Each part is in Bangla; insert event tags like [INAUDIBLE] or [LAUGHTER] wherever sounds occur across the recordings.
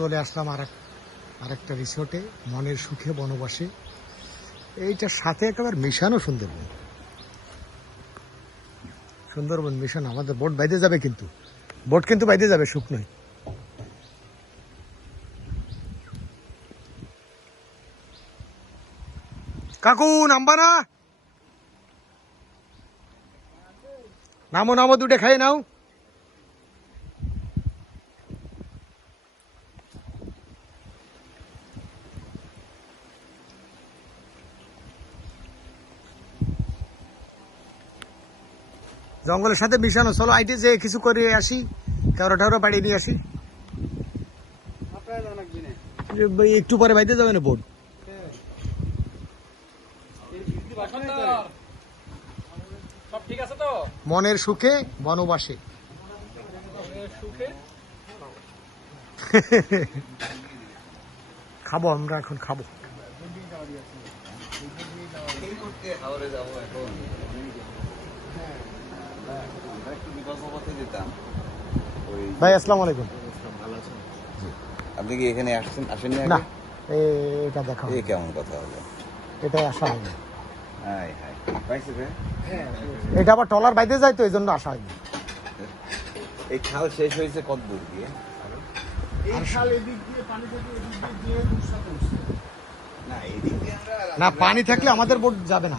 চলে আসলাম আর আরেকটা রিসোর্টে মনের সুখে বনবাসে। এইটার সাথে একেবারে মিশানো সুন্দরবন। সুন্দরবন মিশন আমাদের বোট বাইতে যাবে কিন্তু। বোট কিন্তু বাইতে যাবে শুকনোই কাকু, নামবা না। নামো নামো, দুটো খাই নাও। জঙ্গলের সাথে মিশানো চলো আইটে যে কিছু করে আসি কেওড়া টেওড়া বাড়ি নিয়ে আসি। একটু পরে বাইতে যাবে না বোর্ড সব ঠিক আছে তো? মনের সুখে বনবাসে। [LAUGHS] খাব আমরা এখন খাব। ভাই আসসালামু আলাইকুম। আপনি কি এখানে আসছেন? আসেন না এ- এটা দেখা এই কেমন কথা হলো? এটাই আসা হয়নি। এটা আবার টলার বাইতে যায় তো এই জন্য আসা হয়নি। এই খাল শেষ হয়েছে কত দূর দিয়ে না পানি থাকলে আমাদের বোট যাবে না।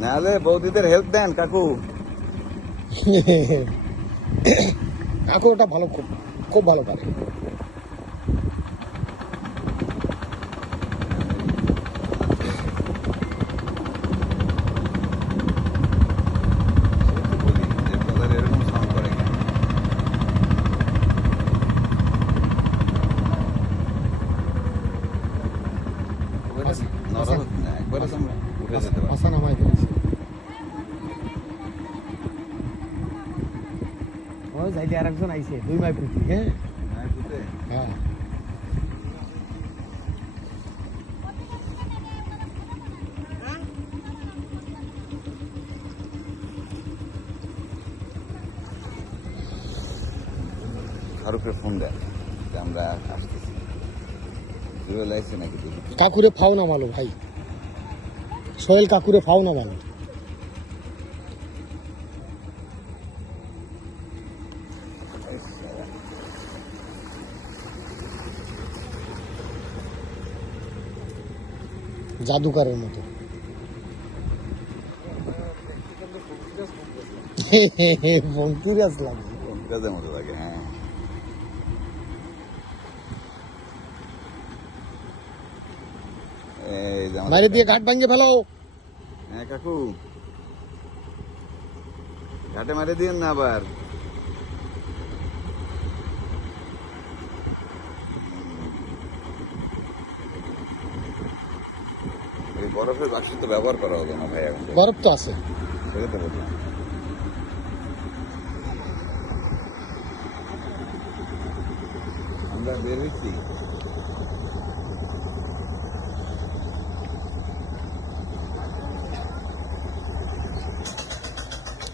নাহলে বৌদিদের হেল্প দেন কাকু। [LAUGHS] কাকু ওটা ভালো খুব খুব ভালো পারে বলি যে ট্রলার এরকম সাউন্ড করে কেন নরম না একবারে তো আমরা উঠে যেতে পারি হাসান আমায় বলেছে ও যাইতে আরেকজন আইছে দুই মাই প্রীতি হ্যাঁ? হ্যাঁ, ফারুকের ফোন দেন আমরা আসতেছি। জুয়েল নাকি কাকুরে ফাও না নামালো ভাই। সোহেল কাকুরে ফাও না নামালো জাদুকারের মতো। বঙ্কিরাজ লাগে। কাজের মতো লাগে হ্যাঁ। বাইরে দিয়ে ঘাট ভাঙ্গে ফেলাও। হ্যাঁ কাকু। ঘাটে মারে দিন না আবার এই বরফের বাক্স তো ব্যবহার করা হলো না ভাই এখন। বরফ তো আছে। সেটা তো বললাম আমরা বের হয়েছি।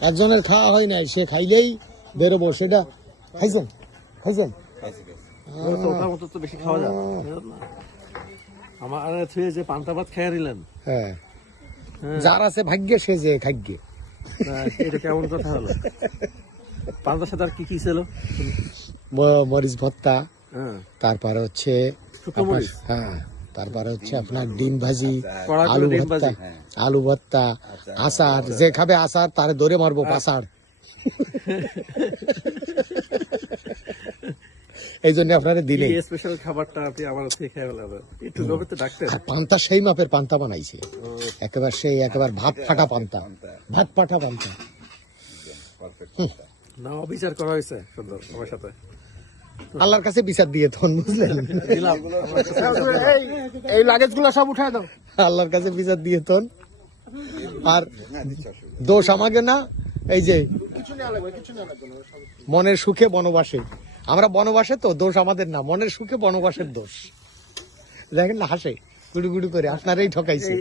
একজনের খাওয়া হয় নাই সে খাইলেই বেরোবো সেটা খাইছেন? খাইছেন? খাওয়া যায় না। আমার থুয়ে যে পান্তা ভাত খেয়ে নিলেন হ্যাঁ। হ্যাঁ। যার আছে ভাগ্যে সে যে খাগ্যে এটা কেমন কথা হলো? পান্তার সাথে আর কি কি ছিল? মরিচ ভর্তা হ্যাঁ। তারপরে হচ্ছে? হ্যাঁ তারপরে হচ্ছে আপনার ডিম ভাজি আলু ডিম ভর্তা হ্যাঁ। আলু ভর্তা আচার যে খাবে আচার তারে ধরে মারবো পাচার [LAUGHS] এই জন্য আপনারা দিলে স্পেশাল খাবারটা আপনি আমার থেকে খেয়ে ফেলাবেন। একটু লোভে তো ডাক্তার আর পান্তা সেই মাপের পান্তা বানাইছে। একেবারে সেই একেবারে ভাত ফাটা পান্তা। ভাত ফাটা পান্তা। না অবিচার করা হয়েছে। সুন্দর আমার সাথে। আল্লাহর কাছে বিচার দিয়ে তখন বুঝলেন? এই- এই লাগেজগুলো সব উঠায় দাও। আল্লাহর কাছে বিচার দিয়ে তন আর দোষ আমাকে না এই যে মনের সুখে বনবাসে। আমরা বনবাসে তো দোষ আমাদের না মনের সুখে বনবাসের দোষ। দেখেন না হাসে গুড়ি গুড়ি করে আপনারাই ঠকাইছে।